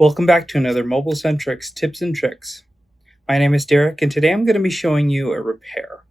Welcome back to another Mobile Centrics Tips and Tricks. My name is Derek, and today I'm going to be showing you a repair.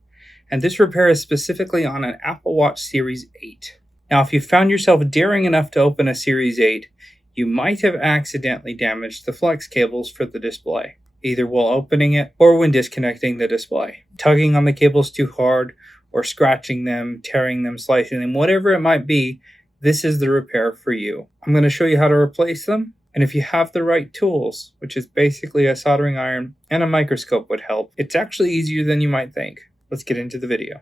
And this repair is specifically on an Apple Watch Series 8. Now, if you found yourself daring enough to open a Series 8, you might have accidentally damaged the flex cables for the display, either while opening it or when disconnecting the display. Tugging on the cables too hard, or scratching them, tearing them, slicing them, whatever it might be, this is the repair for you. I'm going to show you how to replace them. And if you have the right tools, which is basically a soldering iron and a microscope would help, it's actually easier than you might think. Let's get into the video.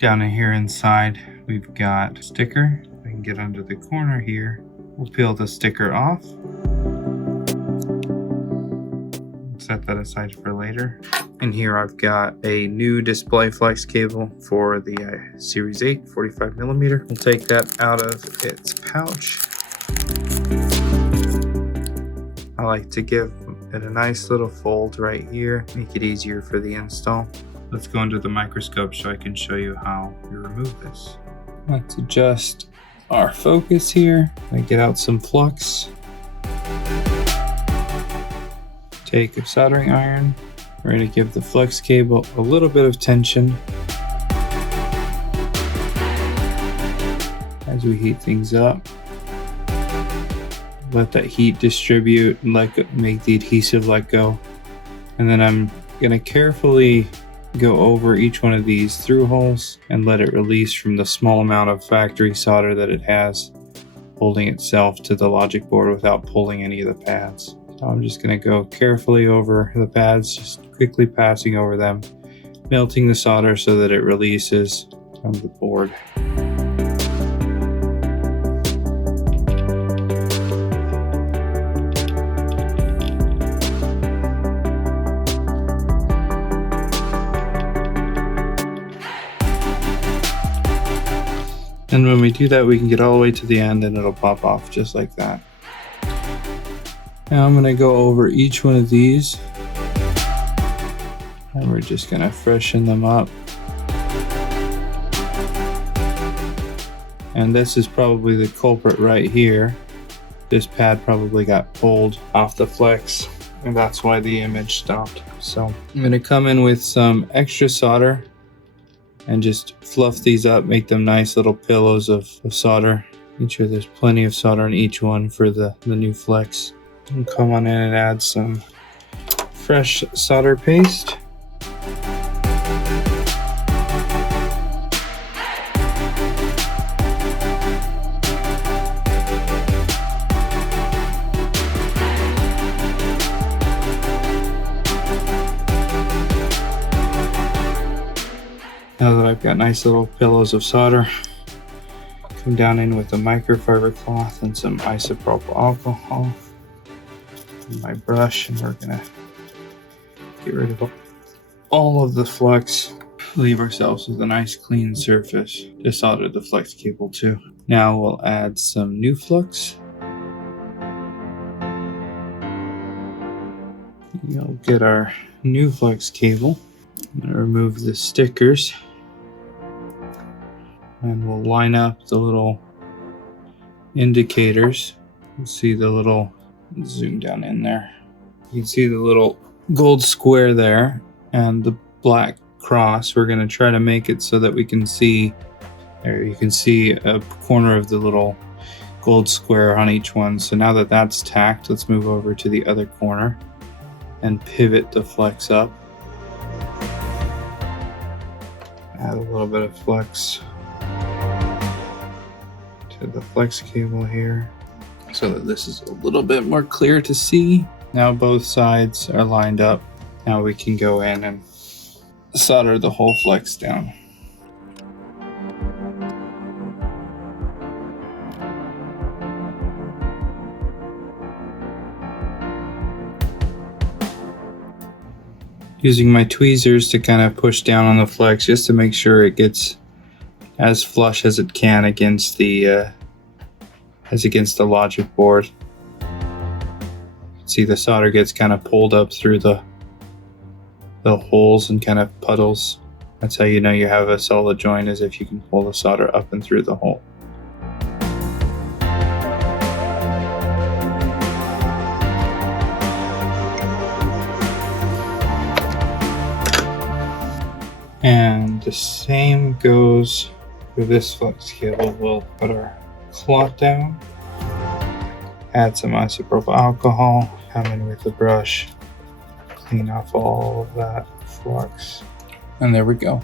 Down in here inside, we've got a sticker. I can get under the corner here. We'll peel the sticker off. Set that aside for later. And here I've got a new display flex cable for the Series 8 45mm. We'll take that out of its pouch. I like to give it a nice little fold right here, make it easier for the install. Let's go into the microscope so I can show you how you remove this. Let's adjust our focus here. I get out some flux. Take a soldering iron. We're going to give the flex cable a little bit of tension as we heat things up. Let that heat distribute and make the adhesive let go. And then I'm going to carefully go over each one of these through holes and let it release from the small amount of factory solder that it has, holding itself to the logic board without pulling any of the pads. So I'm just going to go carefully over the pads, just quickly passing over them, melting the solder so that it releases from the board. And when we do that, we can get all the way to the end and it'll pop off just like that. Now I'm going to go over each one of these and we're just going to freshen them up. And this is probably the culprit right here. This pad probably got pulled off the flex and that's why the image stopped. So I'm going to come in with some extra solder and just fluff these up, make them nice little pillows of solder. Make sure there's plenty of solder in each one for the new flex. And come on in and add some fresh solder paste. Now that I've got nice little pillows of solder, come down in with a microfiber cloth and some isopropyl alcohol and my brush, and we're gonna get rid of all of the flux. Leave ourselves with a nice clean surface to solder the flex cable to. Now we'll add some new flux. You'll get our new flex cable. I'm gonna remove the stickers. And we'll line up the little indicators. You see the little, zoom down in there. You can see the little gold square there and the black cross. We're going to try to make it so that we can see, there you can see a corner of the little gold square on each one. So now that that's tacked, let's move over to the other corner and pivot the flex up. Add a little bit of flex to the flex cable here so that this is a little bit more clear to see. Now both sides are lined up. Now we can go in and solder the whole flex down. Using my tweezers to kind of push down on the flex just to make sure it gets as flush as it can against the logic board. See, the solder gets kind of pulled up through the holes and kind of puddles. That's how you know you have a solid joint, is if you can pull the solder up and through the hole. And the same goes for this flex cable. We'll put our clot down, add some isopropyl alcohol, come in with the brush, clean off all of that flux, and there we go.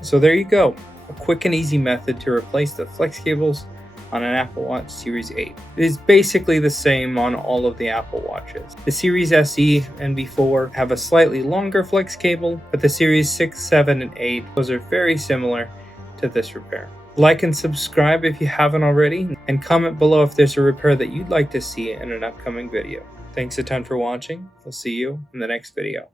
So there you go, a quick and easy method to replace the flex cables on an Apple Watch Series 8. It is basically the same on all of the Apple Watches. The Series SE and before have a slightly longer flex cable, but the Series 6, 7, and 8, those are very similar to this repair. Like and subscribe if you haven't already, and comment below if there's a repair that you'd like to see in an upcoming video. Thanks a ton for watching. We'll see you in the next video.